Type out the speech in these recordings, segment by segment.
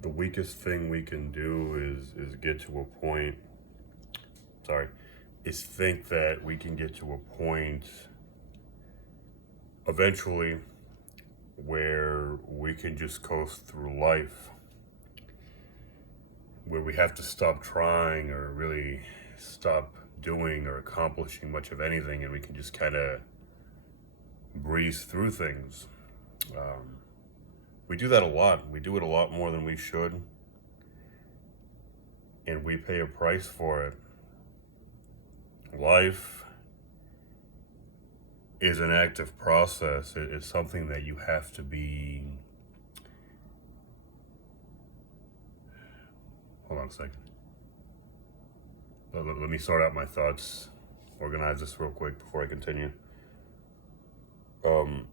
The weakest thing we can do is get to a point, sorry, is think that we can get to a point eventually where we can just coast through life, where we have to stop trying or really stop doing or accomplishing much of anything, and we can just kind of breeze through things. Um, we do that a lot. We do it a lot more than we should, and we pay a price for it. Life is an active process. It's something that you have to be. Hold on a second. Let me sort out my thoughts, organize this real quick before I continue. Um,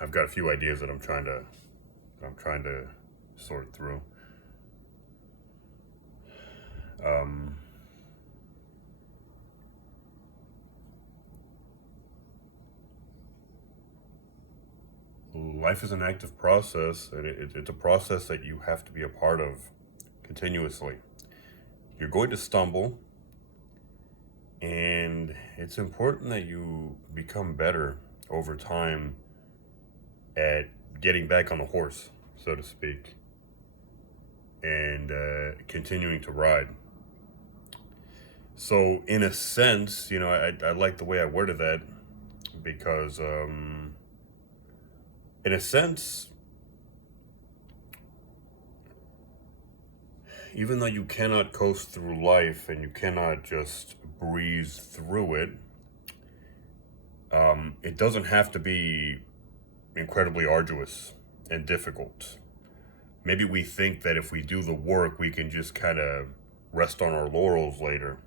I've got a few ideas that I'm trying to sort through. Um, Life is an active process, and it's a process that you have to be a part of continuously. You're going to stumble, and it's important that you become better over time at getting back on the horse, so to speak, and continuing to ride. So, in a sense, I like the way I worded that because, in a sense, even though you cannot coast through life and you cannot just breeze through it, it doesn't have to be incredibly arduous and difficult. Maybe we think that if we do the work, we can just kind of rest on our laurels later.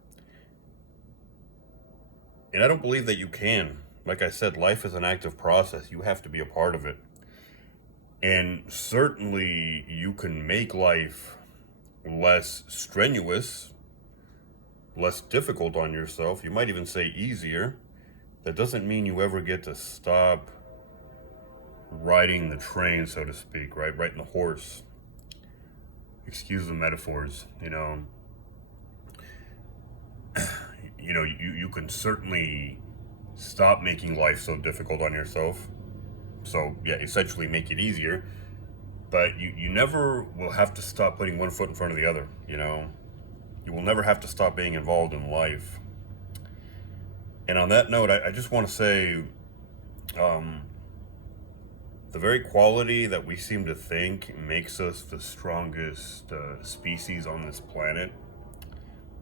And I don't believe that you can. Like I said, life is an active process. You have to be a part of it. And certainly, you can make life less strenuous, less difficult on yourself. You might even say easier. That doesn't mean you ever get to stop riding the train, so to speak, right? Riding the horse. Excuse the metaphors, you can certainly stop making life so difficult on yourself. So, yeah, essentially make it easier. But you never will have to stop putting one foot in front of the other, You will never have to stop being involved in life. And on that note, I just want to say um, the very quality that we seem to think makes us the strongest species on this planet,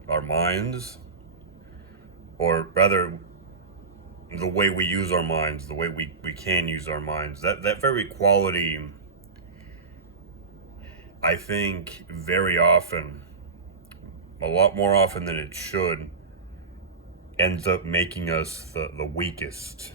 our minds, or rather, the way we use our minds, the way we can use our minds, that very quality, I think, very often, a lot more often than it should, ends up making us the weakest